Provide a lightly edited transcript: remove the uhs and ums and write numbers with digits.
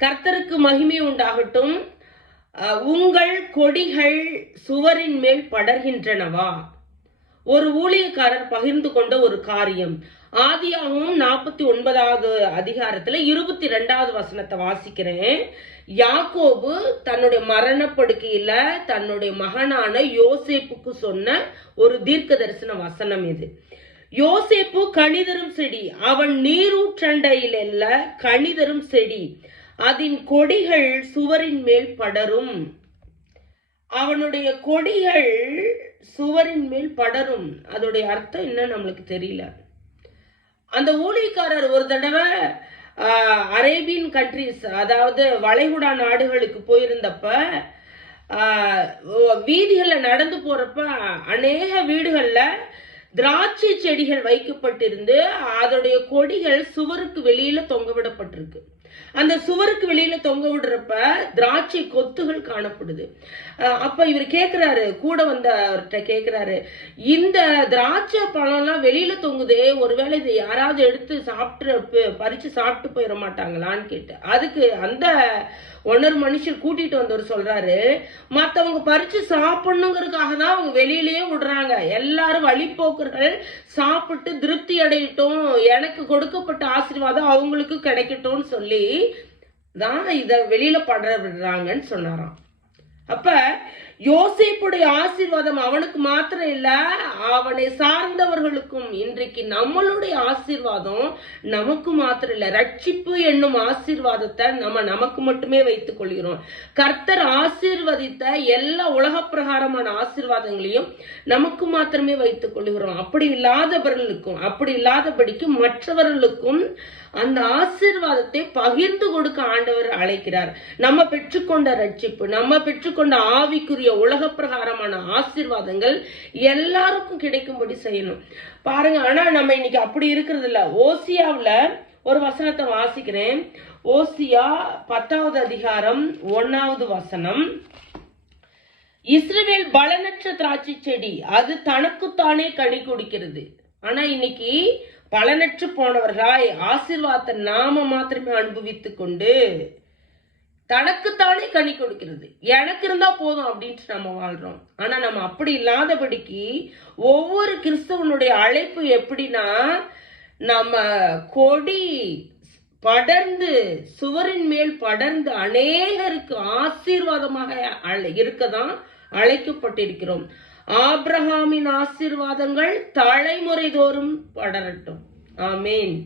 கர்த்தருக்கு மகிமை உண்டாகட்டும். உங்கள் கொடிகள் சுவரின் மேல் படர்கின்றனவா? ஒரு ஊழியக்காரர் பகிர்ந்து கொண்ட ஒரு காரியம். ஆதியாகமம் 49வது அதிகாரத்துல 22வது வசனத்தை வாசிக்கிறேன். யாக்கோபு தன்னுடைய மரணப்படுக்கையில தன்னுடைய மகனான யோசேப்புக்கு சொன்ன ஒரு தீர்க்க தரிசன வசனம் இது. யோசேப்பு கனிதரும் செடி, அவன் நீரூற்றண்டையில கனிதரும் செடி, அதன் கொடிகள் சுவரின் மேல் படரும். அவனுடைய கொடிகள் சுவரின் மேல் படரும். அதோடைய அர்த்தம் என்ன நம்மளுக்கு தெரியல. அந்த ஊழியக்காரர் ஒரு தடவை அரேபியன் கண்ட்ரிஸ், அதாவது வளைகுடா நாடுகளுக்கு போயிருந்தப்ப வீதிகள்ல நடந்து போறப்ப அநேக வீடுகள்ல திராட்சை செடிகள் வைக்கப்பட்டிருந்து அதோடைய கொடிகள் சுவருக்கு வெளியில தொங்க விடப்பட்டிருக்கு. அந்த சுவருக்கு வெளியில தொங்க விடுறப்ப திராட்சை கொத்துகள் காணப்படுது. அப்ப இவர் கேக்குறாரு, கூட வந்தவர்கிட்ட கேக்குறாரு, இந்த திராட்சை பழம்லாம் வெளியில தொங்குதே, ஒருவேளை இதை யாராவது எடுத்து பறிச்சு சாப்பிட்டு போயிட மாட்டாங்களான்னு கேட்டு, அதுக்கு அந்த ஒன்னொரு மனுஷர் கூட்டிட்டு வந்தவர் சொல்றாரு, மத்தவங்க பறிச்சு சாப்பிடணுங்கிறதுக்காக தான் அவங்க வெளியிலேயே விடுறாங்க. எல்லாரும் வழிபோக்கர்கள் சாப்பிட்டு திருப்தி அடையட்டும், எனக்கு கொடுக்கப்பட்ட ஆசீர்வாதம் அவங்களுக்கு கிடைக்கட்டும்னு சொல்லி தான் இத வெளியில படர விடுறாங்கன்னு சொன்னாராம். அப்ப யோசேப்புடைய ஆசீர்வாதம் அவனுக்கு மாத்திரம் இல்ல, அவனை சார்ந்தவர்களுக்கும். இன்றைக்கு நம்மளுடைய ஆசீர்வாதம் நமக்கு மாத்திரம் இல்ல. ரட்சிப்பு என்னும் ஆசீர்வாதத்தை நமக்கு மட்டுமே வைத்துக் கொள்கிறோம். கர்த்தர் ஆசீர்வதித்த எல்லா உலக பிரகாரமான ஆசீர்வாதங்களையும் நமக்கு மாத்திரமே வைத்துக் கொள்கிறோம். அப்படி இல்லாதபடிக்கு மற்றவர்களுக்கும் அந்த ஆசீர்வாதத்தை பகிர்ந்து கொடுக்க ஆண்டவர் அழைக்கிறார். நம்ம பெற்றுக்கொண்ட ரட்சிப்பு, நம்ம பெற்றுக்கொண்ட ஆவிக்குரிய உலக பிரகாரமான ஆசீர்வாதங்கள் எல்லாருக்கும் கிடைக்கும்படி செய்யணும் பாருங்க. ஆனா நம்ம இன்னைக்கு அப்படி இருக்கிறது இல்ல. ஓசியாவுல ஒரு வசனத்தை வாசிக்கிறேன். ஓசியா 10வது அதிகாரம் 1வது வசனம். இஸ்ரவேல் பலனற்ற திராட்சை செடி, அது தனக்குத்தானே கனி கொடுக்கிறது. ஆனா இன்னைக்கு பலனற்று போனவர்களாய் ஆசீர்வாதத்தை நாம மாத்திரமே அனுபவித்துக் கொண்டு தனக்குத்தானே கனி கொடுக்கிறது, எனக்கு இருந்தா போதும் அப்படின்ட்டு நம்ம வாழ்றோம். ஆனா நம்ம அப்படி இல்லாதபடிக்கு ஒவ்வொரு கிறிஸ்தவனுடைய அழைப்பு எப்படின்னா, நம்ம கொடி படர்ந்து சுவரின் மேல் படர்ந்து அநேகருக்கு ஆசீர்வாதமாக இருக்கதான் அழைக்கப்பட்டிருக்கிறோம். ஆபிரகாமின் ஆசீர்வாதங்கள் தலைமுறை தோறும் படரட்டும். ஆமேன்.